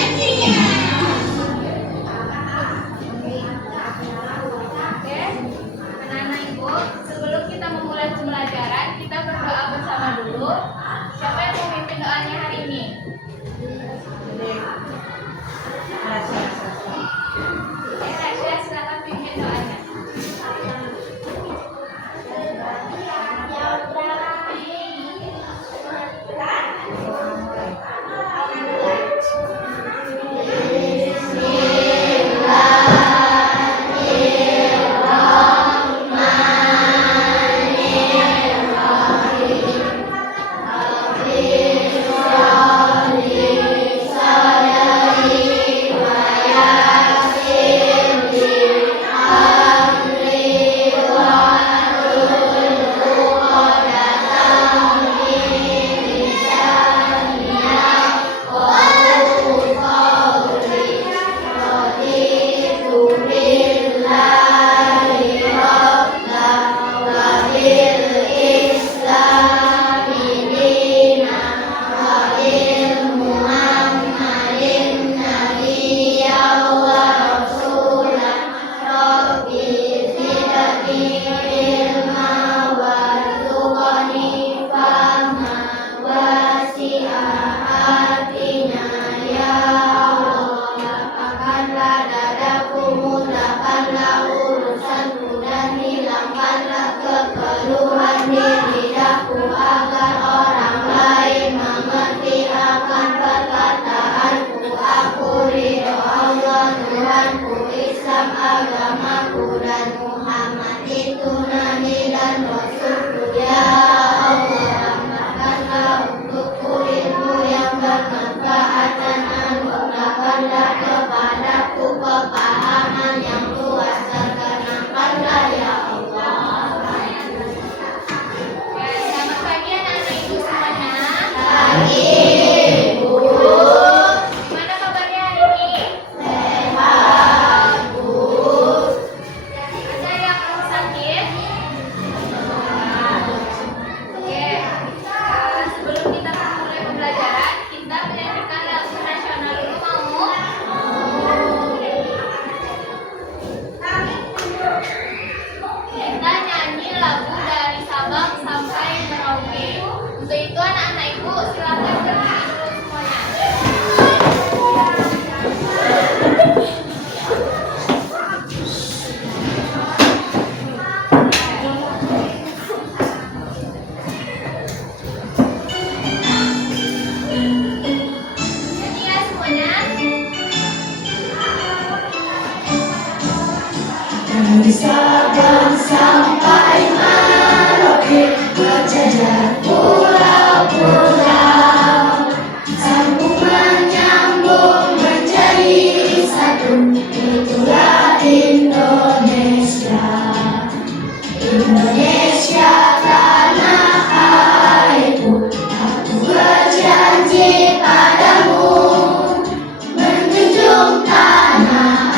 Oke, anak-anak ibu, sebelum kita memulai pembelajaran, kita berdoa bersama dulu. Siapa yang memimpin doanya hari ini? Rasya, silakan pimpin doanya. Selamat pagi anak-anak ibu semuanya. Gimana kabarnya hari ini? Ada yang belum sakit? Oke, sebelum kita mulai pembelajaran, kita menyanyikan lagu nasional dulu, mau? Kita nyanyi lagu dari Sabang sampai Merauke. Untuk itu anak-anak ibu silakan berdiri dulu semuanya. Nyanyi ya semuanya. Dari Sabang sampai Merauke, berjajar pulau-pulau, sambung menyambung menjadi satu, itulah Indonesia. Indonesia tanah airku, aku berjanji padamu, menjunjung tanah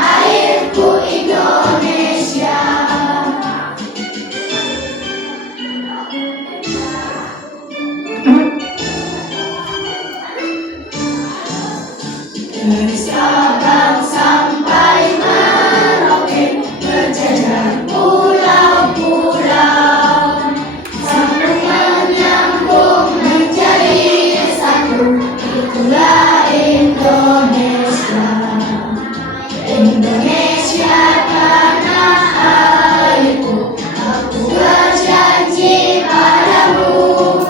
airku Indonesia. Dari Sabang sampai Merauke, berjajar pulau-pulau, sambung menyambung menjadi satu, itulah Indonesia. Indonesia tanah airku, aku berjanji padamu,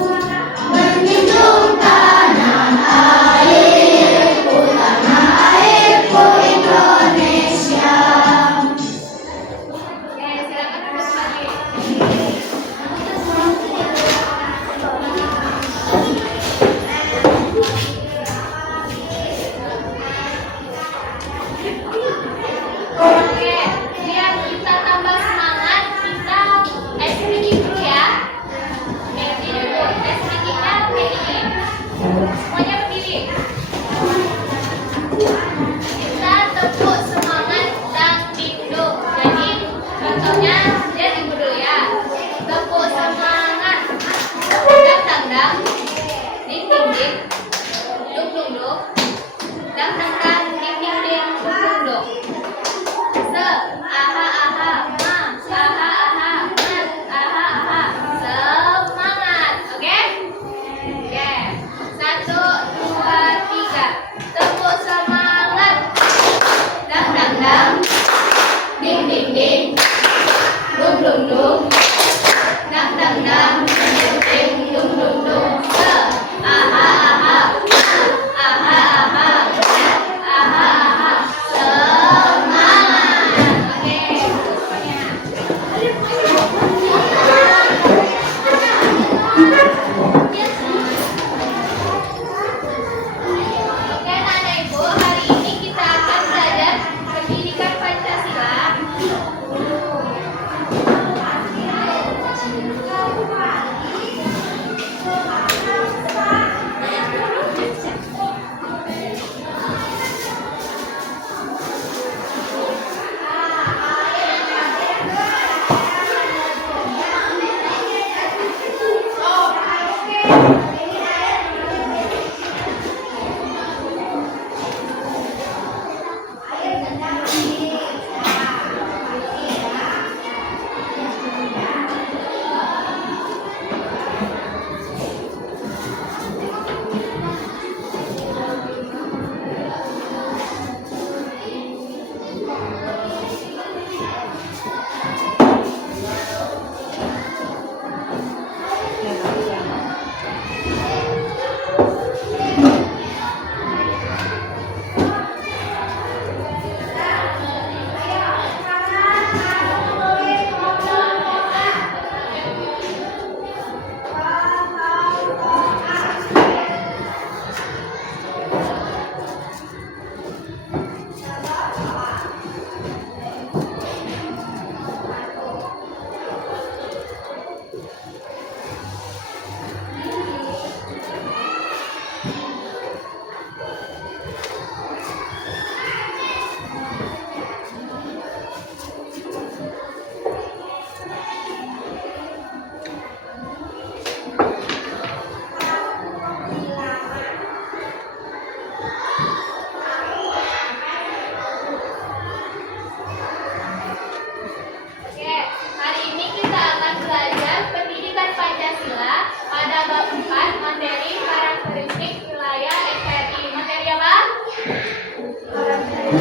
menjunjung tanah airku Ya,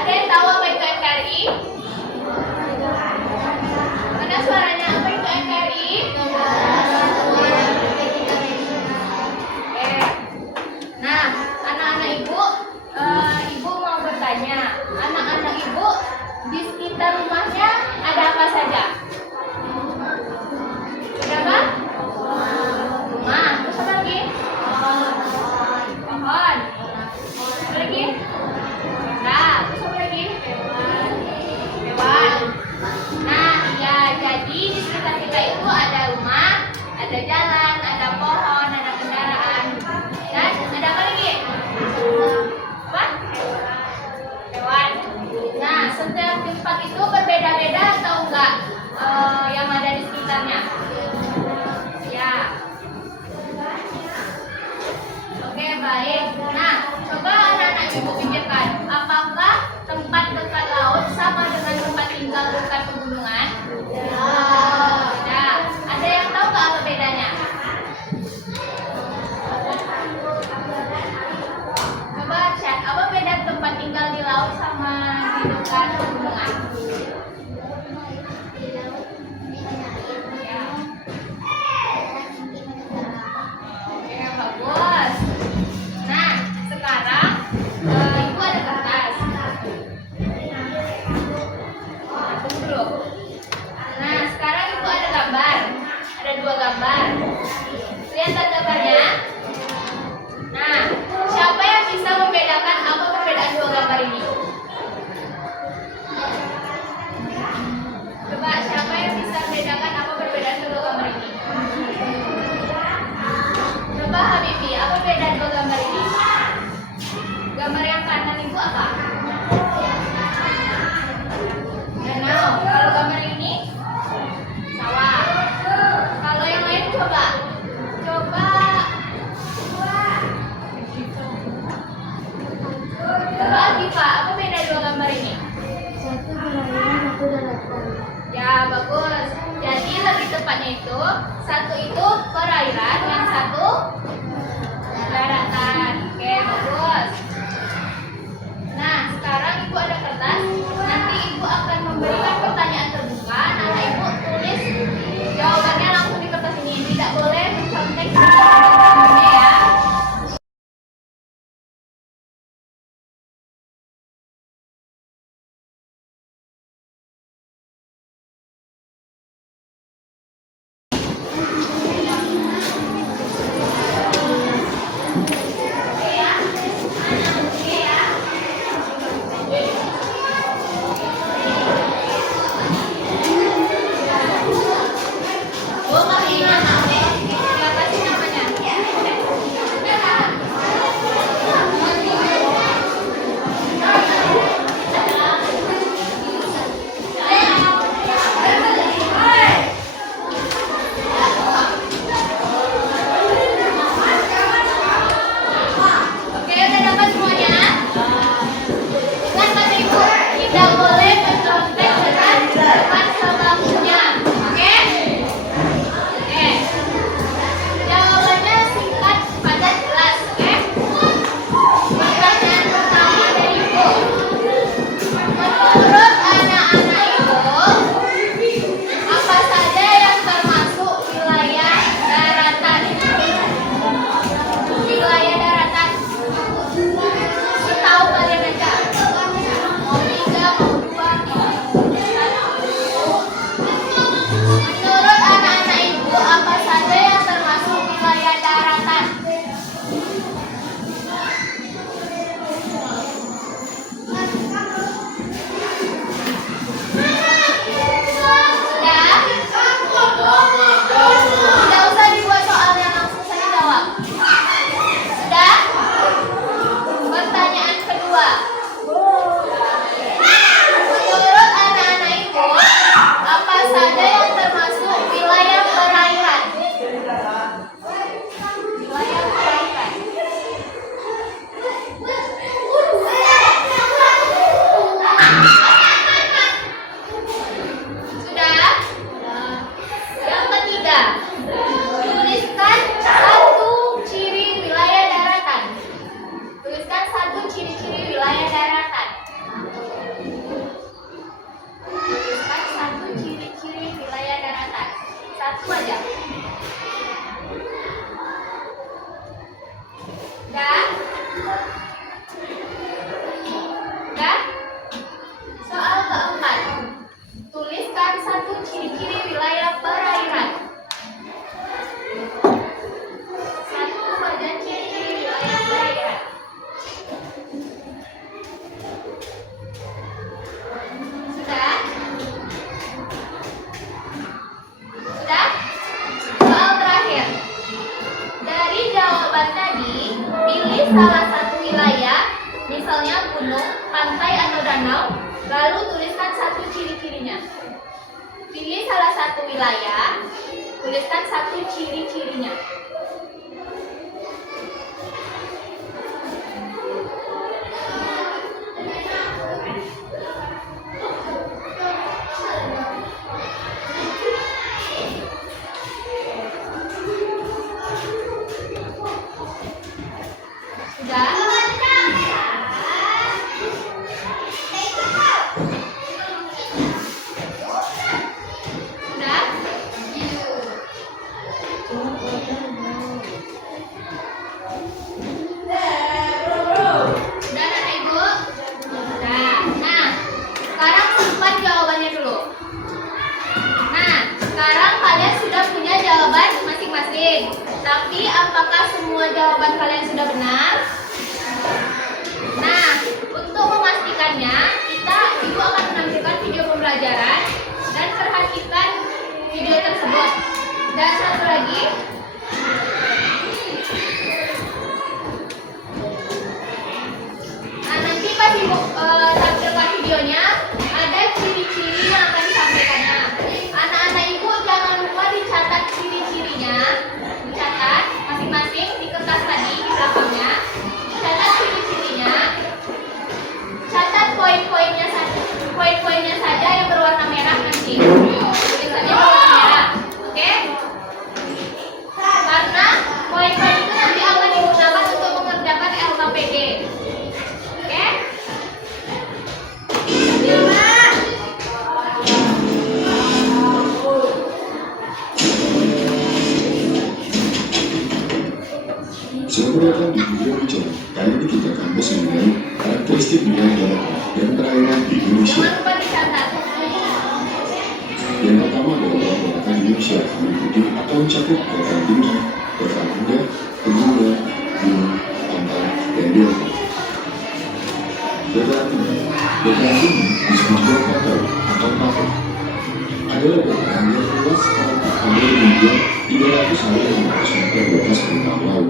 ada yang tahu apa itu NKRI? Mana suaranya? Apa itu NKRI? Oke. Nah, anak-anak ibu, ibu mau bertanya, anak-anak ibu di sekitar rumahnya ada apa saja? Ada apa? Rumah. Terus apa lagi? Pohon. Apa lagi? Nah, terus apa lagi? Hewan. Nah, ya jadi di sekitar kita itu ada rumah, ada jalan, ada pohon, ada kendaraan, dan ada apa lagi? Apa? Hewan. Nah, setiap tempat itu berbeda-beda atau enggak yang ada di sekitarnya? Ya. Oke, baik. Nah, coba anak-anak ibu pikirkan, apakah tempat dekat laut sama dengan tempat tinggal dekat pegunungan? Ya. Ada yang tahu nggak apa bedanya? Coba chat, apa beda tempat tinggal di laut sama di dekat pegunungan? Ya. Oke, bagus. Nah, sekarang ibu jawaban tadi, pilih salah satu wilayah, misalnya gunung, pantai, atau danau, lalu tuliskan satu ciri-cirinya. Pilih salah satu wilayah, tuliskan satu ciri-cirinya. Tapi apakah semua jawaban kalian sudah benar? Nah, untuk memastikannya, Ibu akan menampilkan video pembelajaran dan perhatikan video tersebut. Dan satu lagi, nah nanti pas Ibu tampilkan videonya, ada ciri-ciri yang akan disampaikannya. Anak-anak Ibu jangan lupa dicatat ciri-cirinya. Dicatat masing-masing di kertas tadi di belakangnya. Catat ciri-cirinya. Catat poin-poinnya saja yang berwarna merah nanti. Tulisannya berwarna merah, oke? Karena poin-poin itu nanti akan digunakan untuk mengerjakan LKPD, oke? Selamat datang di video bicara. Kali ini kita akan bahas mengenai karakteristik wilayah daratan dan perairan di Indonesia. Jangan lupa dicatat. Yang pertama adalah daratan Indonesia meliputi atau mencakup dataran tinggi, dataran rendah, pegunungan, gunung, pantai, dan delta. Dataran tinggi disebut juga plateau atau plateau. Adalah dataran yang luas pada ketinggian 300 sampai 500 meter di atas permukaan laut.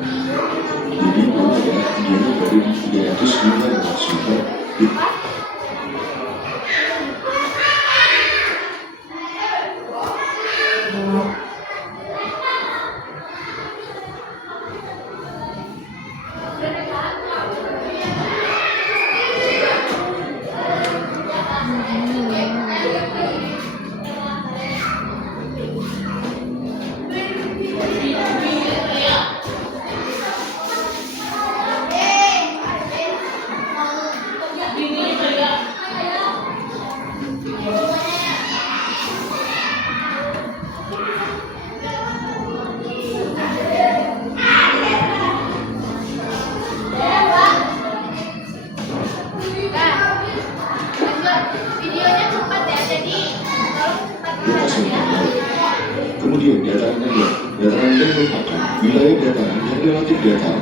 Jadi gunung adalah ketinggiannya dari 300 hingga 500 meter. Kemudian dataran rendah. Dataran rendah merupakan wilayah dataran yang relatif datar,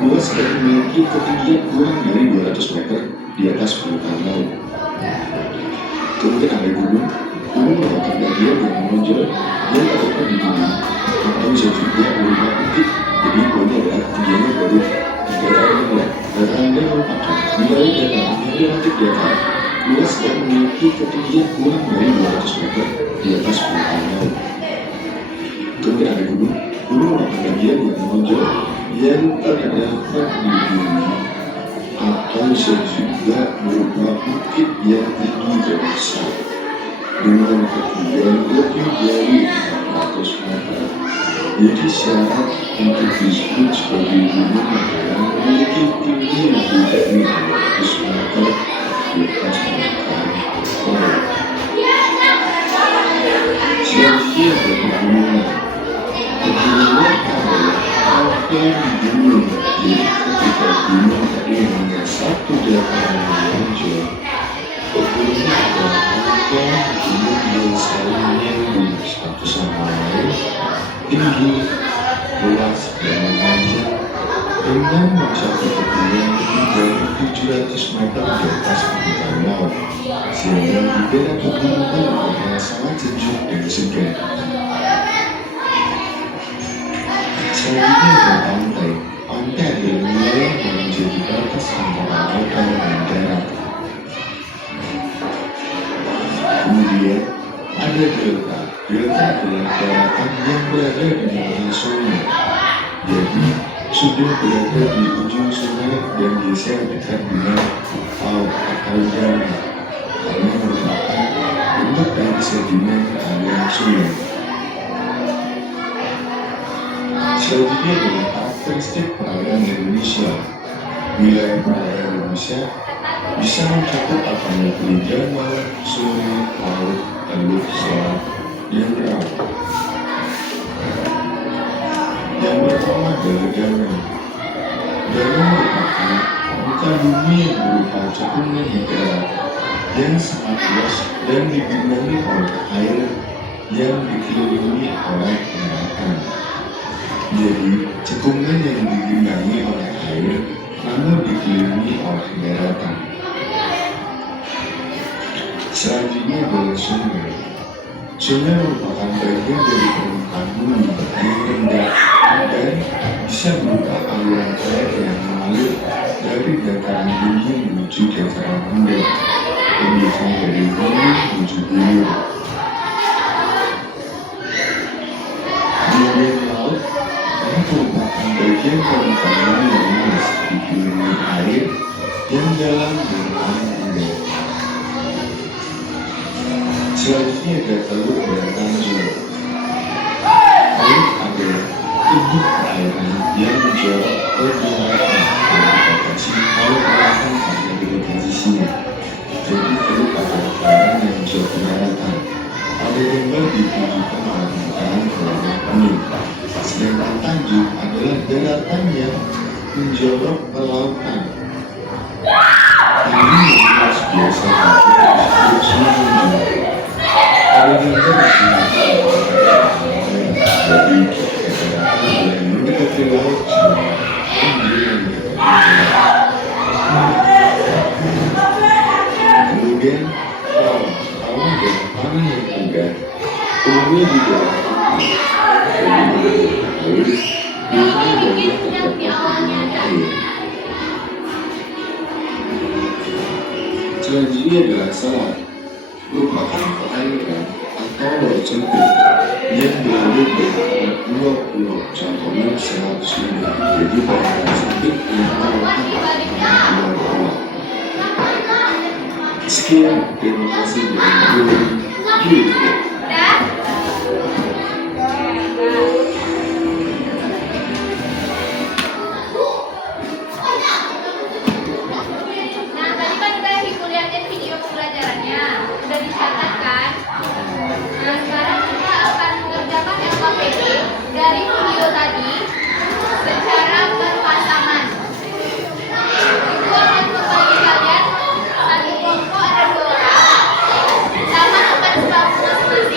luas dan memiliki ketinggian kurang dari 200 meter di atas permukaan laut. Kemudian ada gunung. Gunung merupakan bagian yang menonjol yang terletak di bumi atau bisa juga berupa bukit. Jadi gunung adalah ketinggiannya dari dataran rendah. Dataran rendah merupakan wilayah dataran yang relatif datar, luas dan memiliki ketinggian kurang dari 200 meter di atas permukaan laut. Kemudian ada gunung. Gunung merupakan bagian yang menonjol yang terdapat di bumi atau bisa juga berupa bukit yang tinggi dan besar dengan ketinggian lebih dari 400 meter. Jadi syarat untuk disebut sebagai gunung adalah memiliki tinggi lebih dari 400 meter di atas permukaan laut. Ciri-ciri dari pegunungan. Pegunungan adalah apa yang gunung. Jadi ketika gunung tadi hanya satu dataran yang menonjol, pegunungan adalah apa gunung yang saling menyambung satu sama lain, tinggi, luas, dan memanjang dengan mencapai ketinggian lebih dari 700 meter di atas permukaan laut, sehingga diberi pegunungan adalah sangat sejuk dan segar. Selanjutnya adalah pantai. Pantai adalah wilayah yang menjadi batas antara lautan dan darat. Kemudian ada delta. Delta adalah daratan yang berada di bawah sungai. Jadi sudah berada di ujung sungai dan geser dekat dengan laut atau danau karena merupakan bentuk dari sedimen aliran sungai. Selanjutnya adalah karakteristik perairan Indonesia. Wilayah perairan Indonesia bisa mencakup apalagi danau, sungai, laut, teluk, selat, dan laut. Yang pertama adalah danau. Danau merupakan muka bumi yang berupa cekungan darat yang sangat luas dan digenangi oleh air yang dikelilingi oleh daratan. Jadi, cekungan yang digenangi oleh air lalu dikelilingi oleh daratan. Selanjutnya adalah sungai. Sungai merupakan bagian dari permukaan bumi yang rendah dan bisa berupa aliran air yang mengalir dari dataran tinggi menuju dataran rendah, dan biasanya dari bumi menuju hilir. Kemudian laut merupakan bagian permukaan bumi yang luas dikelilingi air yang dalam dan paling rendah. Selanjutnya ada teluk dan tanjung. Teluk adalah tubuh perairan yang menjorok ke daratan dan dibatasi oleh daratan pada vegetasinya. Jadi teluk adalah perairan yang menjorok ke daratan. Pada gambar ditunjukkan oleh permukaan perairan penuh. Sedangkan tanjung adalah daratan yang menjorok ke lautan. Ini yang biasa disebut sungai. Ada gambar jadi yang mendekati laut kemudian rawa dan panah yang tegar kemudian juga selanjutnya adalah selat, merupakan perairan atau laut sempit yang berada di antara pulau-pulau, contohnya Selat Sunda. Jadi perairan sempit yang merupakan pulau-pulau. Sekian, terima kasih dari Nah, tadi kan udah Ibu lihatin video pembelajarannya, udah dicatat kan? Nah, sekarang kita akan mengerjakan LKPD dari video tadi secara berpasangan. Ibu akan membagi kalian satu kelompok ada 2 orang, sama akan selalu masing-masing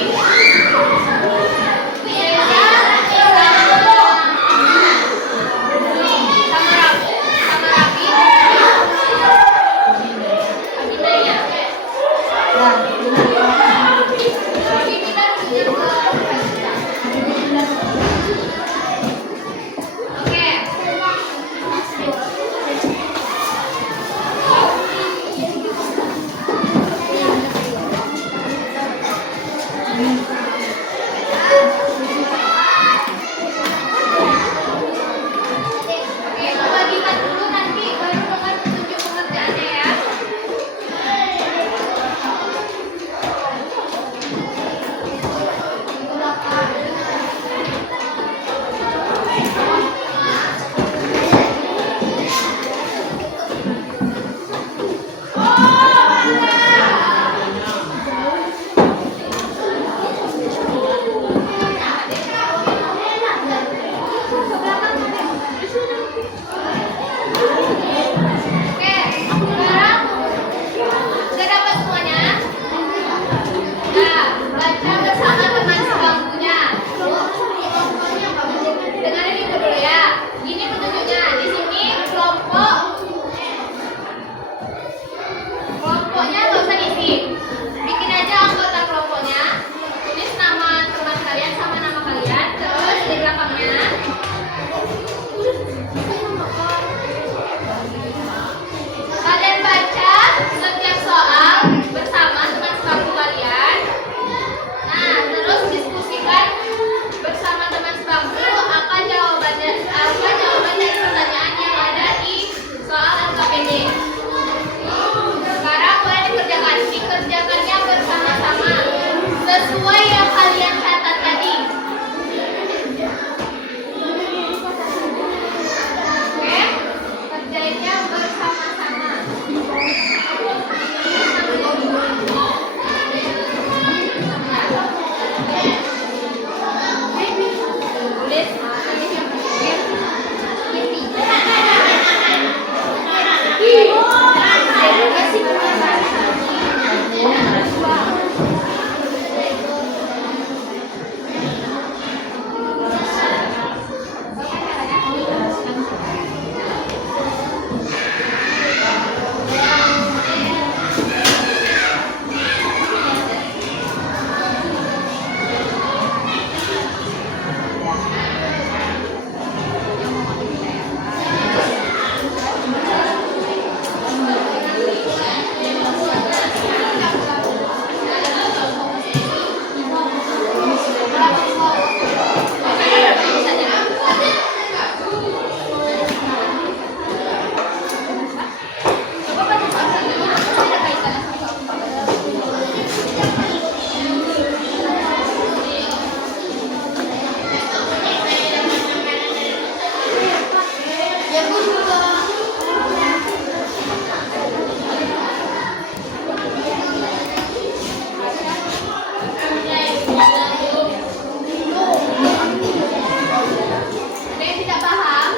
Ada yang tidak paham?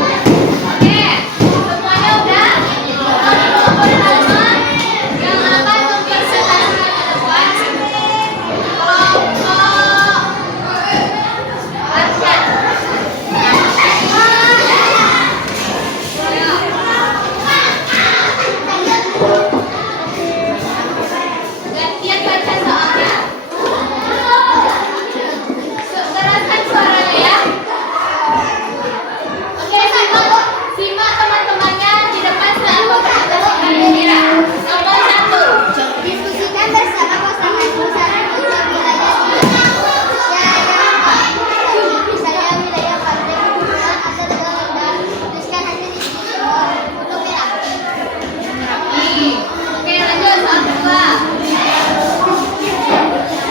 Oke, semuanya udah? Kelompok pertama yang akan mempresentasikan depan kelompok Arsyad. Gantian baca soalnya. Keraskan suaranya ya. Oke, simak teman-temannya di depan saat mempresentasikan bendera. Nomor 1. Diskusikan bersama pasangan usaha untuk wilayah di Indonesia yang misalnya wilayah pantai pegunungan atau tegal rendah. Tuliskan hasil diskusi untuk merah. Oke, lanjut soal kedua.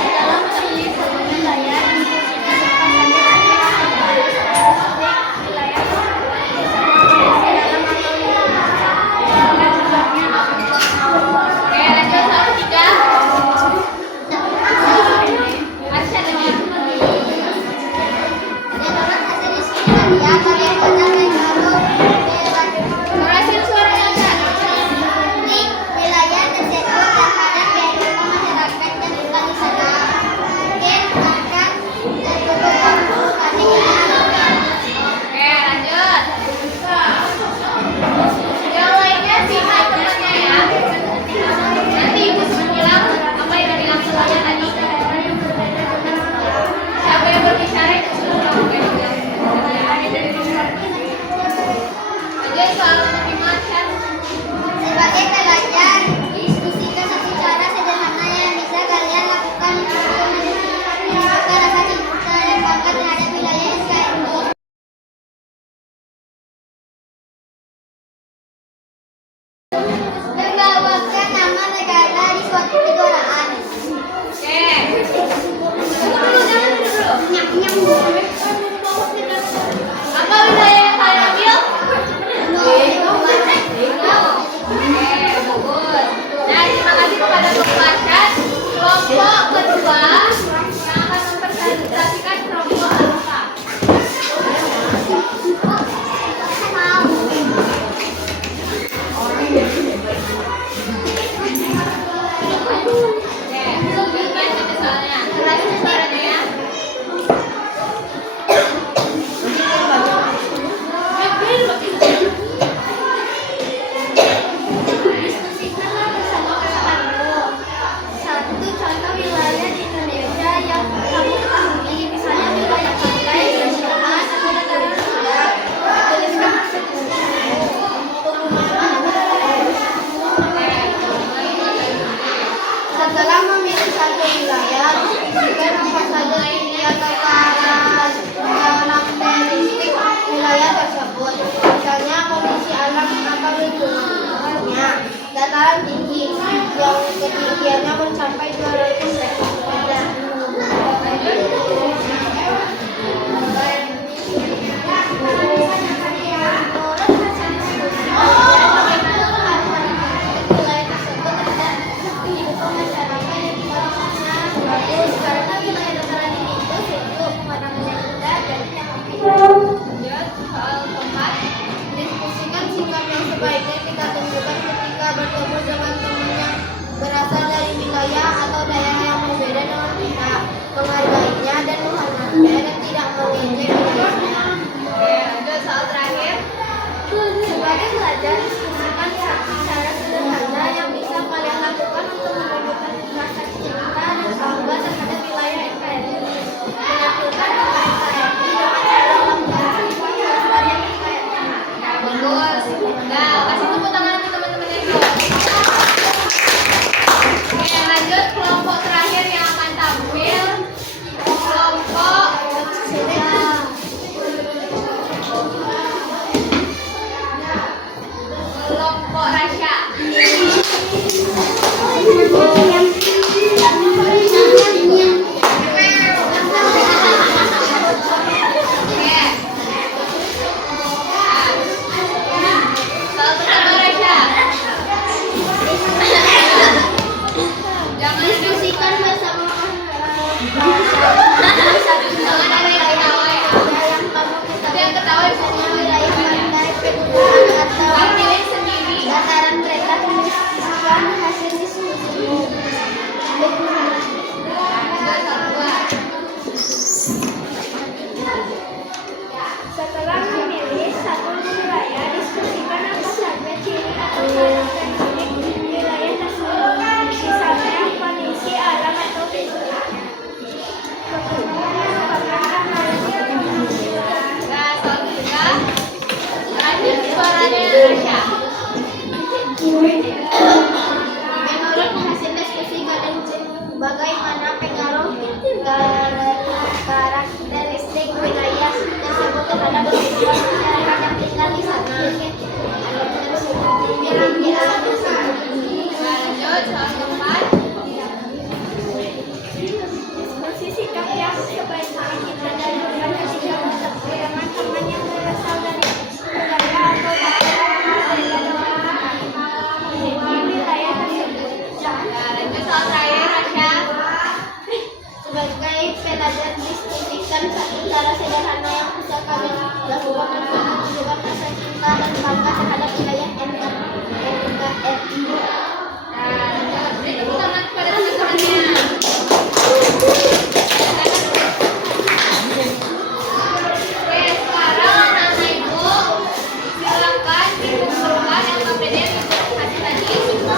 Dalam memilih satu wilayah, diskusikan pasangan wilayah Oke, lanjut soal ketiga. Arsyad lagi. dalam hasil diskusi ya kalian benar dan Keraskan suaranya Arsyad. di wilayah tersebut terhadap kehidupan masyarakat yang tinggal di sana. Dan akan terhubung Oke, lanjut. Yang lainnya simak temannya ya. Nanti ibu bilang apa yang udah dilaksanakan tadi. Siapa yang berbicara itu suruh kamu guys. Lanjut soal kelima Arsyad. Sebagai pelajar, diskusikan satu cara sederhana yang bisa kalian lakukan untuk menunjukkan rasa cinta dan bangga terhadap wilayah NKRI. Menggawakan nama negara di suatu kejuaraan. Oke. Dulu, jangan dulu. Apa wilayah yang kalian ambil? Oke, bagus. Nah, terima kasih kepada kelompok Arsyad. Kelompok kedua yang akan mempresentasikan kelompok Alfa. Oke, lanjutkan baca soalnya. Keraskan suaranya ya. Diskusikanlah bersama pasanganmu satu contoh wilayah di Indonesia yang kamu ketahui, misalnya wilayah pantai, permukaan, atau dataran rendah. Tuliskan hasil diskusimu. Setelah memilih satu wilayah, diskusikan apa saja isi atau karakteristik wilayah tersebut. Misalnya kondisi alam atau lingkungannya. Dataran tinggi yang ketinggiannya mencapai 200 meter. Lanjut soal keempat. Diskusikan sikap yang sebaiknya kita tunjukkan ketika bertemu dengan teman yang berasal dari wilayah atau daerah yang berbeda dengan kita. Menghargainya dan menghormatinya dan tidak mengejek wilayahnya. Oke, lanjut soal terakhir. Sebagai pelajar, diskusikan satu cara sederhana yang bisa kalian lakukan untuk menunjukkan rasa cinta dan bangga terhadap wilayah NKRI. Menampilkan nama NKRI dengan cara melakukan pelestarian NKRI. Nah, bagus. Nah, kasih tepuk tangan untuk teman-teman yang dulu. Oke, lanjut kelompok terakhir yang akan tampil. Kelompok Rasya. Oke. Soal pertama Rasya. Jangan Diskusikan bersama hasil diskusi. Setelah memilih satu wilayah, diskusikan apa saja ciri atau karakteristik wilayah tersebut, misalnya kondisi alam atau fisik. Pertemuan merupakan analisis. Nah, selanjutnya lanjut suara dari Rasya. Menurut hasil diskusi kalian, bagaimana pengaruh karakteristik wilayah tersebut terhadap kehidupan masyarakat yang tinggal di sana? Di alam tersebut. Lanjut soal keempat. Diskusi sikap yang sebaiknya kita lakukan ketika bertemu dengan teman yang berasal dari budaya atau di wilayah tersebut. Nah, lanjut soal terakhir Rasya. Sebagai pelajar, diskusikan satu cara sederhana yang bisa kami lakukan untuk menunjukkan rasa cinta dan bangga terhadap wilayah NKRI. Nah, lanjut beri tepuk tangan kepada teman-temannya. Oke, sekarang anak-anak ibu silakan dikumpulkan LKPD hasil tadi. Ya, itu juga.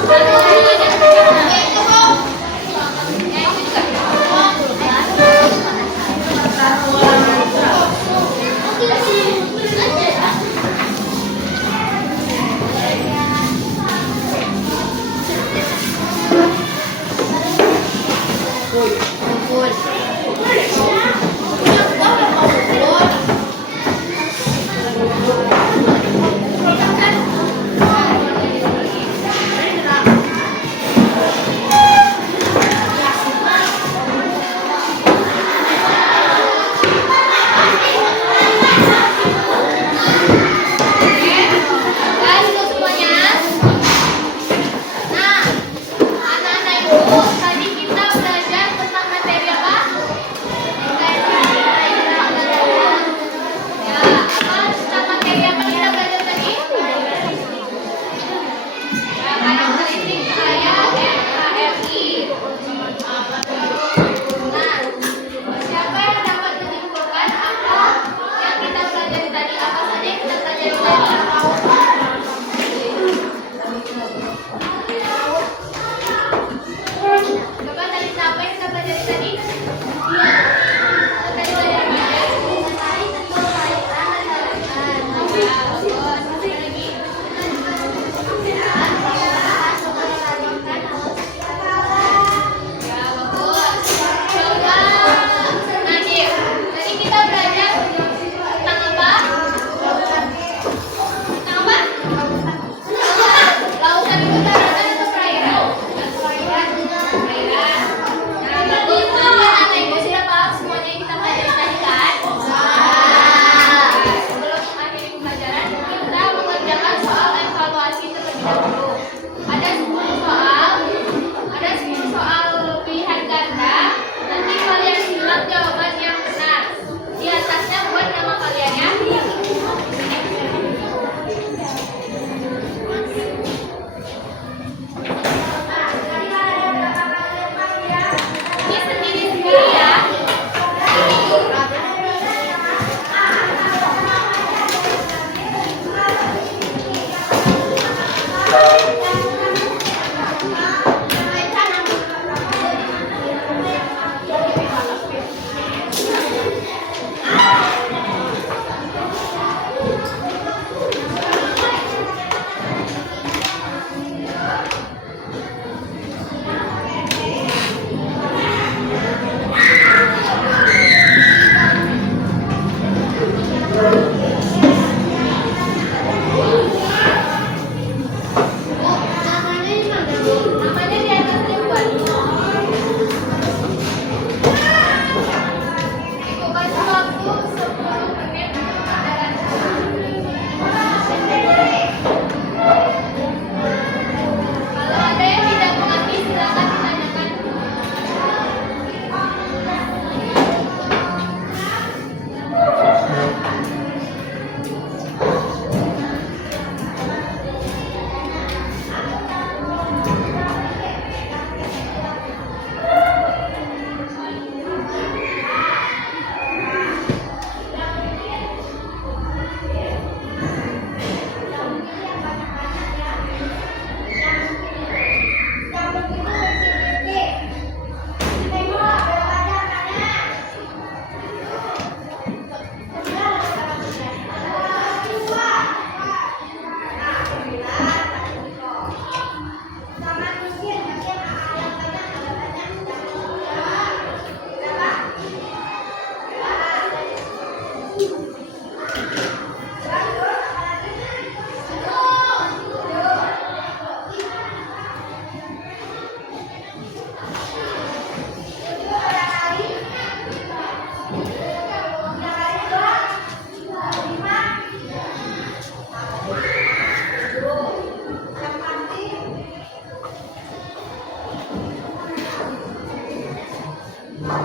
Yang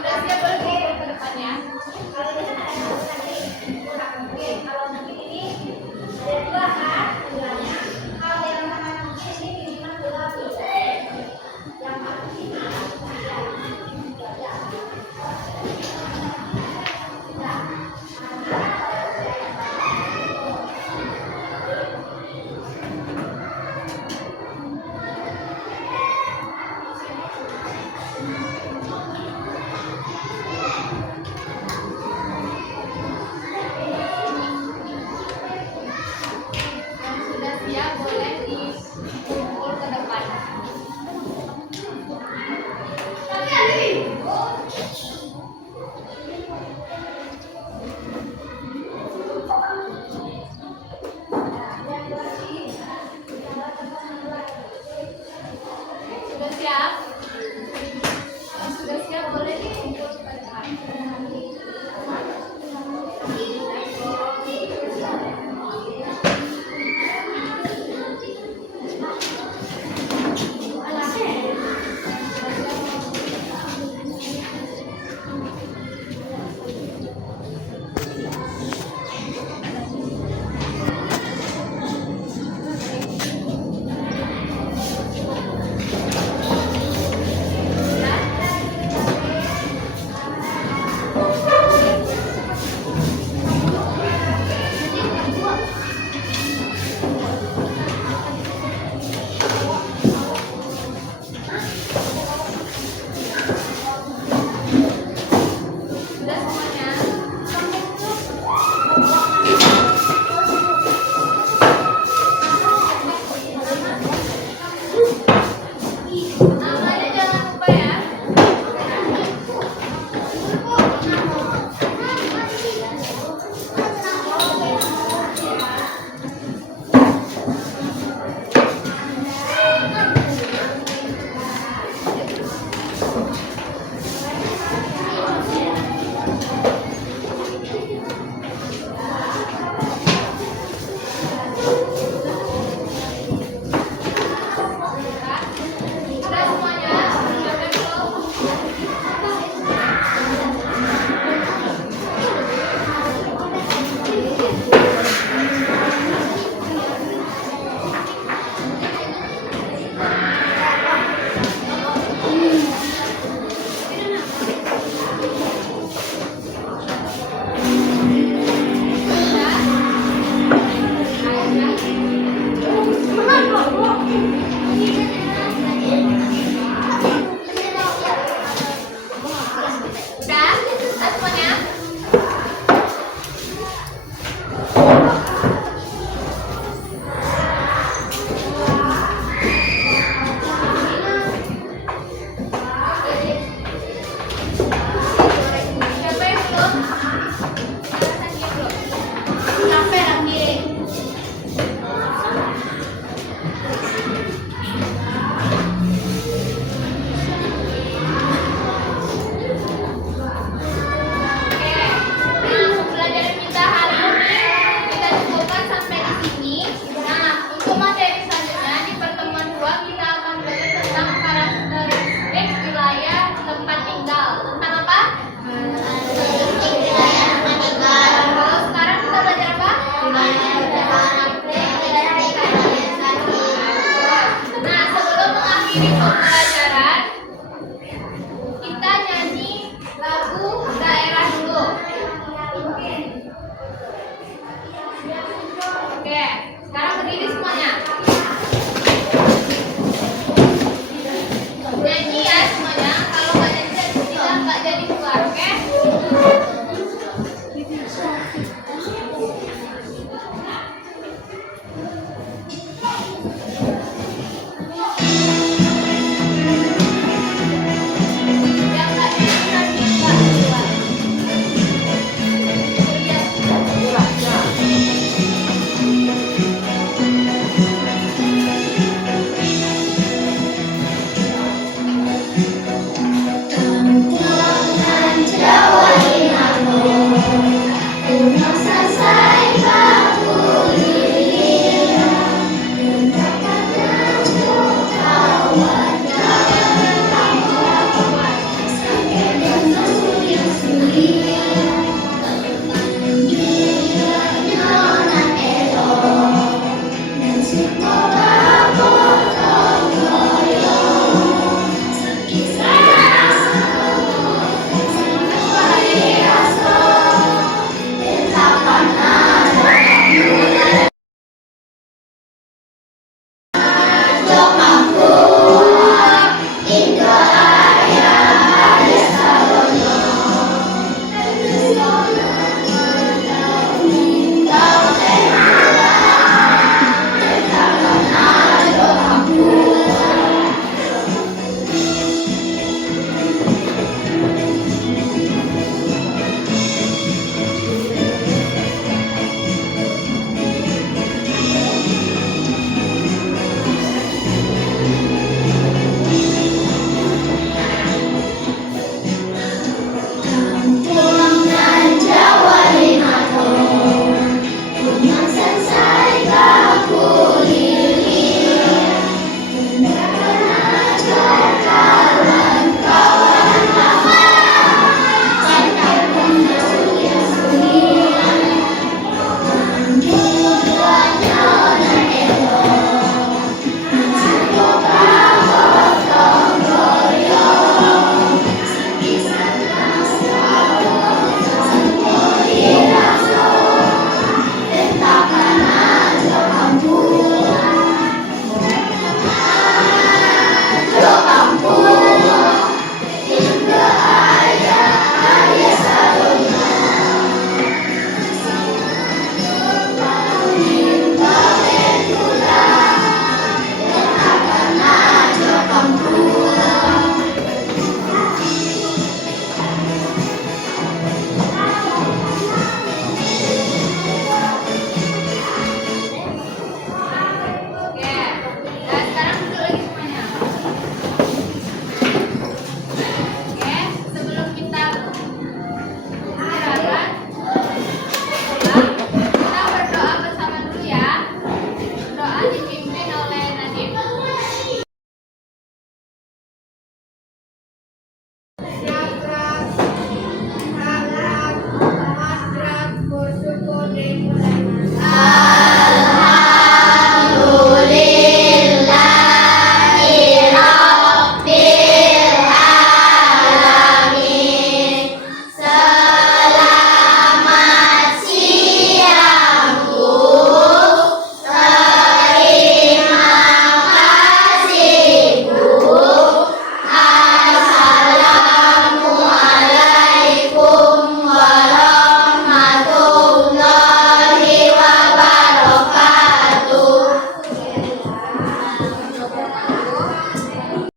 udah siap boleh kumpul ke depannya. Yang sudah siap boleh dikumpul ke depan. Sudah siap? Yang sudah siap boleh dikumpul ke depan. Sudah semuanya? Namanya jangan lupa ya. Sudah semuanya? Sampai belum? Udah? Udah semuanya? Siapa yang belum? Tadi yang belum. Sampai lagi. Oke. Nah, pembelajaran kita hari ini kita cukupkan sampai di sini. Nah, untuk materi selanjutnya di pertemuan 2 kita akan belajar tentang karakteristik wilayah tempat tinggal. Tentang apa? Kalau sekarang kita belajar apa? Nah, sebelum mengakhiri pembelajaran, kita nyanyi lagu daerah dulu. Oke, sekarang berdiri semuanya. Nyanyi ya semuanya. Kalau nggak nyanyi kita nggak jadi keluar, oke?